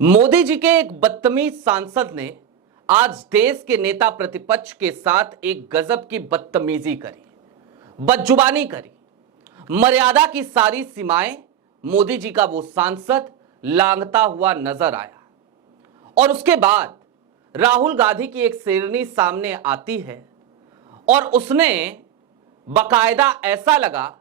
मोदी जी के एक बदतमीज सांसद ने आज देश के नेता प्रतिपक्ष के साथ एक गजब की बदतमीजी करी, बदजुबानी करी। मर्यादा की सारी सीमाएं मोदी जी का वो सांसद लांघता हुआ नजर आया। और उसके बाद राहुल गांधी की एक शेरनी सामने आती है और उसने बकायदा ऐसा लगा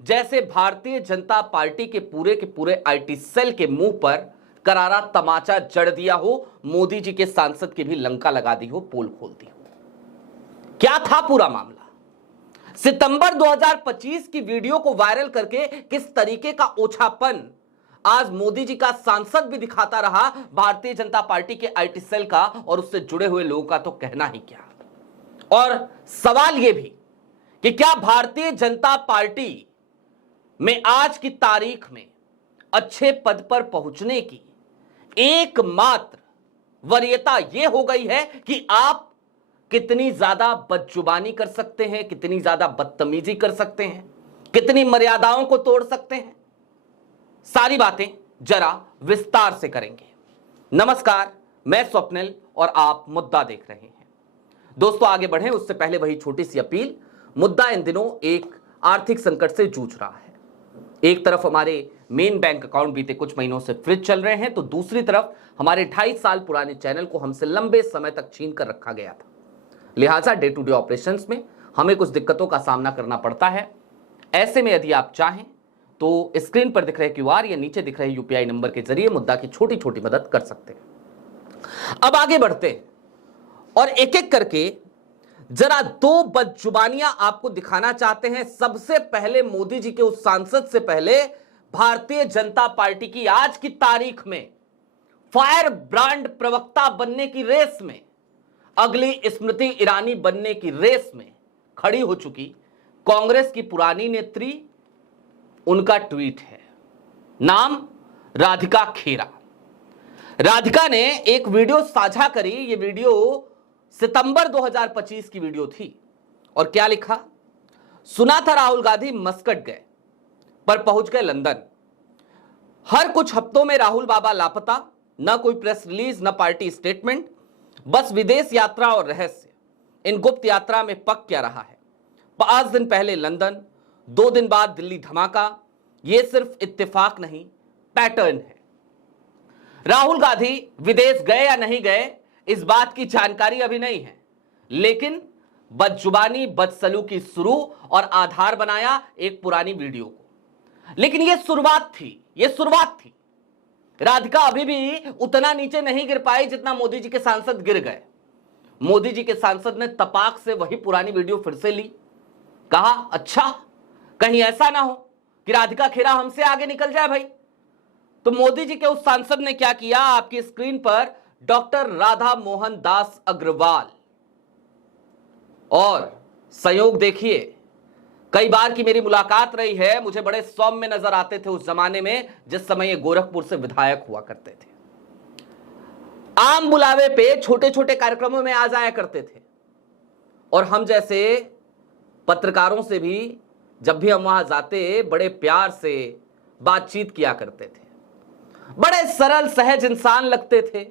जैसे भारतीय जनता पार्टी के पूरे आईटी सेल के मुंह पर करारा तमाचा जड़ दिया हो, मोदी जी के सांसद की भी लंका लगा दी हो, पोल खोल दी हो। क्या था पूरा मामला? सितंबर 2025 की वीडियो को वायरल करके किस तरीके का ओछापन आज मोदी जी का सांसद भी दिखाता रहा भारतीय जनता पार्टी के आईटी सेल का, और उससे जुड़े हुए लोगों का तो कहना ही क्या। और सवाल यह भी कि क्या भारतीय जनता पार्टी में आज की तारीख में अच्छे पद पर पहुंचने की एकमात्र वरीयता यह हो गई है कि आप कितनी ज्यादा बदजुबानी कर सकते हैं, कितनी ज्यादा बदतमीजी कर सकते हैं, कितनी मर्यादाओं को तोड़ सकते हैं। सारी बातें जरा विस्तार से करेंगे। नमस्कार, मैं स्वप्निल और आप मुद्दा देख रहे हैं। दोस्तों, आगे बढ़ें उससे पहले वही छोटी सी अपील। मुद्दा इन दिनों एक आर्थिक संकट से जूझ रहा है। एक तरफ हमारे मेन बैंक अकाउंट बीते कुछ महीनों से फ्रीज चल रहे हैं, तो दूसरी तरफ हमारे 2.5 साल पुराने चैनल को हमसे लंबे समय तक छीन कर रखा गया था। लिहाजा डे टू डे ऑपरेशंस में हमें कुछ दिक्कतों का सामना करना पड़ता है। ऐसे में यदि आप चाहें तो स्क्रीन पर दिख रहे क्यूआर या नीचे दिख रहे यूपीआई नंबर के जरिए मुद्दा की छोटी छोटी मदद कर सकते हैं। अब आगे बढ़ते हैं और एक एक करके जरा दो बदजुबानियां आपको दिखाना चाहते हैं। सबसे पहले मोदी जी के उस सांसद से पहले भारतीय जनता पार्टी की आज की तारीख में फायर ब्रांड प्रवक्ता बनने की रेस में, अगली स्मृति ईरानी बनने की रेस में खड़ी हो चुकी कांग्रेस की पुरानी नेत्री, उनका ट्वीट है। नाम राधिका खेरा। राधिका ने एक वीडियो साझा करी। ये वीडियो सितंबर 2025 की वीडियो थी और क्या लिखा? सुना था राहुल गांधी मस्कट गए पर पहुंच गए लंदन। हर कुछ हफ्तों में राहुल बाबा लापता, न कोई प्रेस रिलीज न पार्टी स्टेटमेंट, बस विदेश यात्रा और रहस्य। इन गुप्त यात्रा में पक क्या रहा है? 5 दिन पहले लंदन, 2 दिन बाद दिल्ली धमाका। यह सिर्फ इत्तेफाक नहीं, पैटर्न है। राहुल गांधी विदेश गए या नहीं गए इस बात की जानकारी अभी नहीं है, लेकिन बदजुबानी बदसलूकी शुरू और आधार बनाया एक पुरानी वीडियो को। लेकिन यह शुरुआत थी। राधिका अभी भी उतना नीचे नहीं गिर पाई जितना मोदी जी के सांसद गिर गए। मोदी जी के सांसद ने तपाक से वही पुरानी वीडियो फिर से ली। कहा, अच्छा कहीं ऐसा ना हो कि राधिका खेरा हमसे आगे निकल जाए भाई। तो मोदी जी के उस सांसद ने क्या किया? आपकी स्क्रीन पर डॉक्टर राधा मोहन दास अग्रवाल, और संयोग देखिए, कई बार की मेरी मुलाकात रही है। मुझे बड़े सौम्य नजर आते थे उस जमाने में जिस समय ये गोरखपुर से विधायक हुआ करते थे। आम बुलावे पे छोटे छोटे कार्यक्रमों में आ जाया करते थे और हम जैसे पत्रकारों से भी जब भी हम वहां जाते बड़े प्यार से बातचीत किया करते थे। बड़े सरल सहज इंसान लगते थे।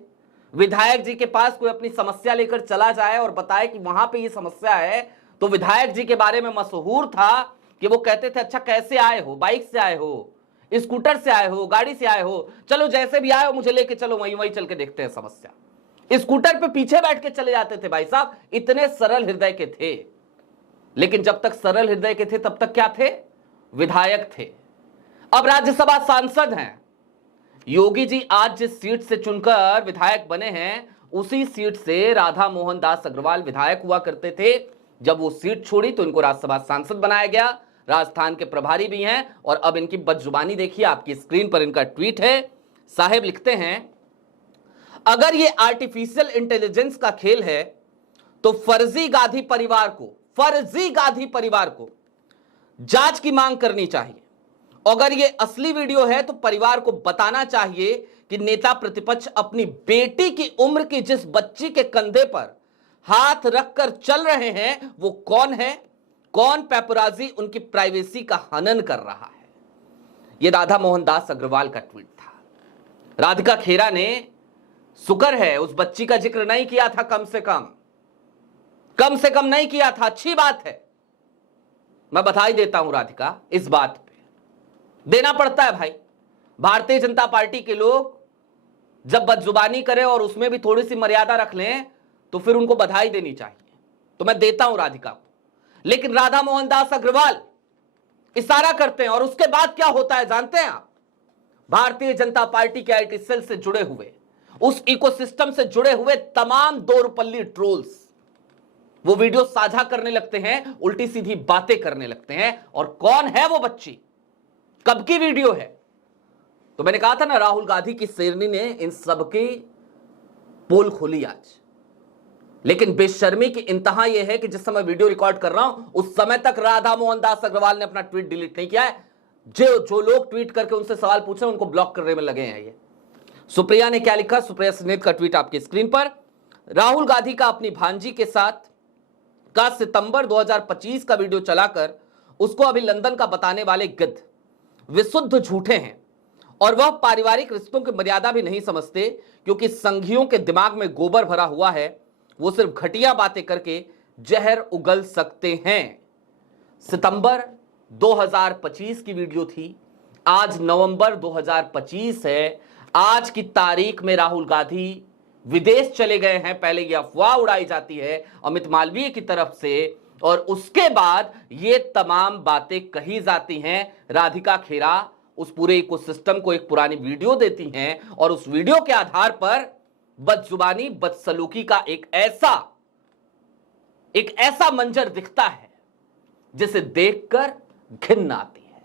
विधायक जी के पास कोई अपनी समस्या लेकर चला जाए और बताए कि वहां पे ये समस्या है, तो विधायक जी के बारे में मशहूर था कि वो कहते थे, अच्छा कैसे आए हो? बाइक से आए हो, स्कूटर से आए हो, गाड़ी से आए हो? चलो जैसे भी आए हो मुझे लेके चलो, वहीं चल के देखते हैं समस्या। स्कूटर पे पीछे बैठ के चले जाते थे भाई साहब। इतने सरल हृदय के थे। लेकिन जब तक सरल हृदय के थे तब तक क्या थे? विधायक थे। अब राज्यसभा सांसद हैं। योगी जी आज जिस सीट से चुनकर विधायक बने हैं उसी सीट से राधा मोहन दास अग्रवाल विधायक हुआ करते थे। जब वो सीट छोड़ी तो इनको राज्यसभा सांसद बनाया गया। राजस्थान के प्रभारी भी हैं। और अब इनकी बदजुबानी देखिए, आपकी स्क्रीन पर इनका ट्वीट है। साहेब लिखते हैं, अगर ये आर्टिफिशियल इंटेलिजेंस का खेल है तो फर्जी गांधी परिवार को जांच की मांग करनी चाहिए। अगर ये असली वीडियो है तो परिवार को बताना चाहिए कि नेता प्रतिपक्ष अपनी बेटी की उम्र की जिस बच्ची के कंधे पर हाथ रखकर चल रहे हैं वो कौन है, कौन पेपराजी उनकी प्राइवेसी का हनन कर रहा है। यह राधा मोहन दास अग्रवाल का ट्वीट था। राधिका खेरा ने, शुक्र है उस बच्ची का जिक्र नहीं किया था, कम से कम नहीं किया था, अच्छी बात है। मैं बधाई देता हूं राधिका, इस बात पे देना पड़ता है भाई। भारतीय जनता पार्टी के लोग जब बदजुबानी करें और उसमें भी थोड़ी सी मर्यादा रख लें तो फिर उनको बधाई देनी चाहिए, तो मैं देता हूं राधिका को। लेकिन राधा मोहन दास अग्रवाल इशारा करते हैं और उसके बाद क्या होता है जानते हैं आप? भारतीय जनता पार्टी के आईटी सेल से जुड़े हुए, उस इकोसिस्टम से जुड़े हुए तमाम दोरपल्ली ट्रोल्स वो वीडियो साझा करने लगते हैं, उल्टी सीधी बातें करने लगते हैं। और कौन है वो बच्ची, कब की वीडियो है? तो मैंने कहा था ना, राहुल गांधी की शेरनी ने इन सबकी पोल खोली आज। लेकिन बेशर्मी की इंतहा यह है कि जिस समय वीडियो रिकॉर्ड कर रहा हूं उस समय तक राधा मोहन दास अग्रवाल ने अपना ट्वीट डिलीट नहीं किया है। जो लोग ट्वीट करके उनसे सवाल पूछे उनको ब्लॉक करने में लगे हैं। ये सुप्रिया ने क्या लिखा, सुप्रिया स्नेत का ट्वीट आपकी स्क्रीन पर। राहुल गांधी का अपनी भांजी के साथ का सितंबर 2025 का वीडियो चलाकर उसको अभिनंदन का बताने वाले गिद्ध विशुद्ध झूठे हैं और वह पारिवारिक रिश्तों की मर्यादा भी नहीं समझते, क्योंकि संघियों के दिमाग में गोबर भरा हुआ है। वो सिर्फ घटिया बातें करके जहर उगल सकते हैं। सितंबर 2025 की वीडियो थी, आज नवंबर 2025 है। आज की तारीख में राहुल गांधी विदेश चले गए हैं। पहले यह अफवाह उड़ाई जाती है अमित मालवीय की तरफ से, और उसके बाद ये तमाम बातें कही जाती हैं। राधिका खेरा उस पूरे इकोसिस्टम को एक पुरानी वीडियो देती हैं और उस वीडियो के आधार पर बदजुबानी, बदसलूकी का एक ऐसा मंजर दिखता है जिसे देखकर घिन आती है।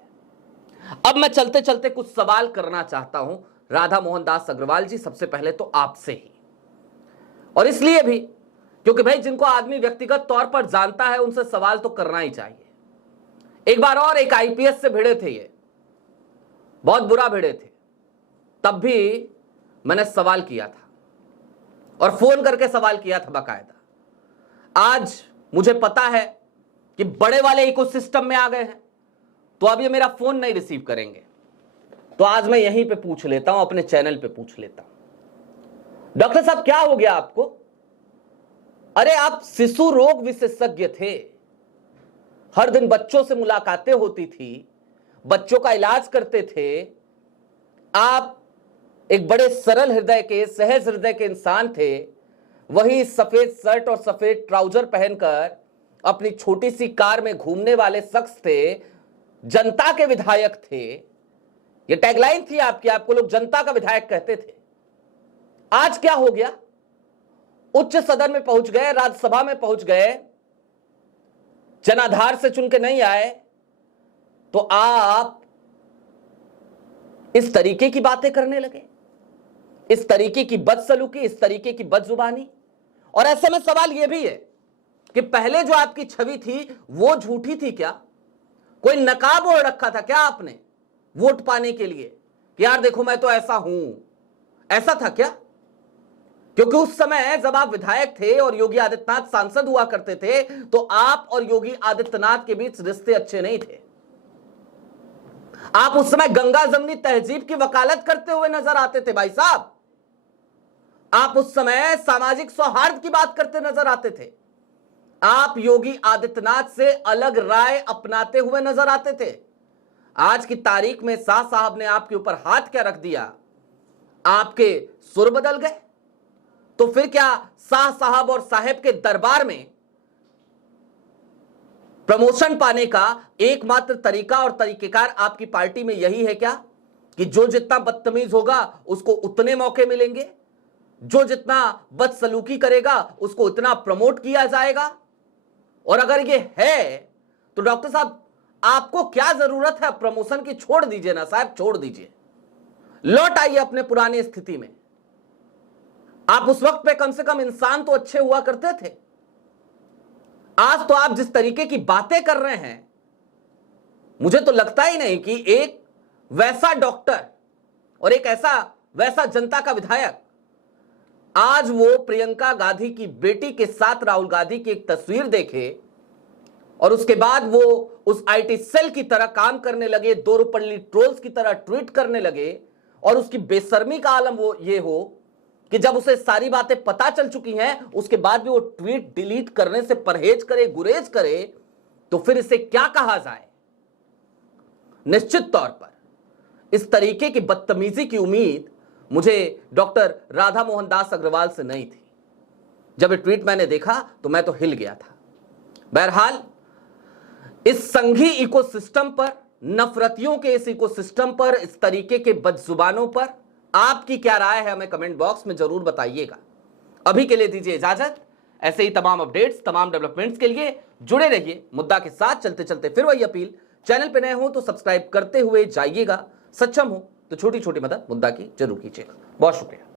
अब मैं चलते चलते कुछ सवाल करना चाहता हूं राधा मोहन दास अग्रवाल जी, सबसे पहले तो आपसे ही, और इसलिए भी क्योंकि भाई जिनको आदमी व्यक्तिगत तौर पर जानता है उनसे सवाल तो करना ही चाहिए। एक बार और एक आईपीएस से भिड़े थे, ये बहुत बुरा भिड़े थे, तब भी मैंने सवाल किया था और फोन करके सवाल किया था बाकायदा। आज मुझे पता है कि बड़े वाले इकोसिस्टम में आ गए हैं तो अब ये मेरा फोन नहीं रिसीव करेंगे, तो आज मैं यहीं पे पूछ लेता हूं, अपने चैनल पे पूछ लेता हूं। डॉक्टर साहब क्या हो गया आपको? अरे आप शिशु रोग विशेषज्ञ थे, हर दिन बच्चों से मुलाकातें होती थी, बच्चों का इलाज करते थे। आप एक बड़े सरल हृदय के, सहज हृदय के इंसान थे। वही सफेद शर्ट और सफेद ट्राउजर पहनकर अपनी छोटी सी कार में घूमने वाले शख्स थे, जनता के विधायक थे। ये टैगलाइन थी आपकी, आपको लोग जनता का विधायक कहते थे। आज क्या हो गया? उच्च सदन में पहुंच गए, राज्यसभा में पहुंच गए, जनाधार से चुन के नहीं आए, तो आप इस तरीके की बातें करने लगे, इस तरीके की बदसलूकी, इस तरीके की बदजुबानी। और ऐसे में सवाल यह भी है कि पहले जो आपकी छवि थी वो झूठी थी क्या? कोई नकाब ओढ़ रखा था क्या आपने वोट पाने के लिए कि यार देखो मैं तो ऐसा हूं? ऐसा था क्या? क्योंकि उस समय जब आप विधायक थे और योगी आदित्यनाथ सांसद हुआ करते थे तो आप और योगी आदित्यनाथ के बीच रिश्ते अच्छे नहीं थे। आप उस समय गंगा जमनी तहजीब की वकालत करते हुए नजर आते थे भाई साहब। आप उस समय सामाजिक सौहार्द की बात करते नजर आते थे। आप योगी आदित्यनाथ से अलग राय अपनाते हुए नजर आते थे। आज की तारीख में शाह साहब ने आपके ऊपर हाथ क्या रख दिया, आपके सुर बदल गए। तो फिर क्या शाह साहब और साहेब के दरबार में प्रमोशन पाने का एकमात्र तरीका और तरीकेकार आपकी पार्टी में यही है क्या कि जो जितना बदतमीज होगा उसको उतने मौके मिलेंगे, जो जितना बदसलूकी करेगा उसको उतना प्रमोट किया जाएगा? और अगर ये है तो डॉक्टर साहब आपको क्या जरूरत है प्रमोशन की? छोड़ दीजिए ना साहब, छोड़ दीजिए, लौट आइए अपने पुरानी स्थिति में। आप उस वक्त पे कम से कम इंसान तो अच्छे हुआ करते थे। आज तो आप जिस तरीके की बातें कर रहे हैं, मुझे तो लगता ही नहीं कि एक वैसा डॉक्टर और एक वैसा जनता का विधायक आज वो प्रियंका गांधी की बेटी के साथ राहुल गांधी की एक तस्वीर देखे और उसके बाद वो उस आईटी सेल की तरह काम करने लगे, दोरपल्ली ट्रोल्स की तरह ट्वीट करने लगे, और उसकी बेशर्मी का आलम वो ये हो कि जब उसे सारी बातें पता चल चुकी हैं उसके बाद भी वो ट्वीट डिलीट करने से परहेज करे, गुरेज करे, तो फिर इसे क्या कहा जाए। निश्चित तौर पर इस तरीके की बदतमीजी की उम्मीद मुझे डॉक्टर राधा मोहन दास अग्रवाल से नहीं थी। जब ये ट्वीट मैंने देखा तो मैं तो हिल गया था। बहरहाल इस संघी इकोसिस्टम पर, नफरतियों के इस इकोसिस्टम पर, इस तरीके के बदजुबानों पर आपकी क्या राय है हमें कमेंट बॉक्स में जरूर बताइएगा। अभी के लिए दीजिए इजाजत। ऐसे ही तमाम अपडेट्स, तमाम डेवलपमेंट्स के लिए जुड़े रहिए मुद्दा के साथ। चलते चलते फिर वही अपील, चैनल पे नए हो तो सब्सक्राइब करते हुए जाइएगा। सक्षम हो तो छोटी छोटी मदद मुद्दा की जरूर कीजिएगा। बहुत शुक्रिया।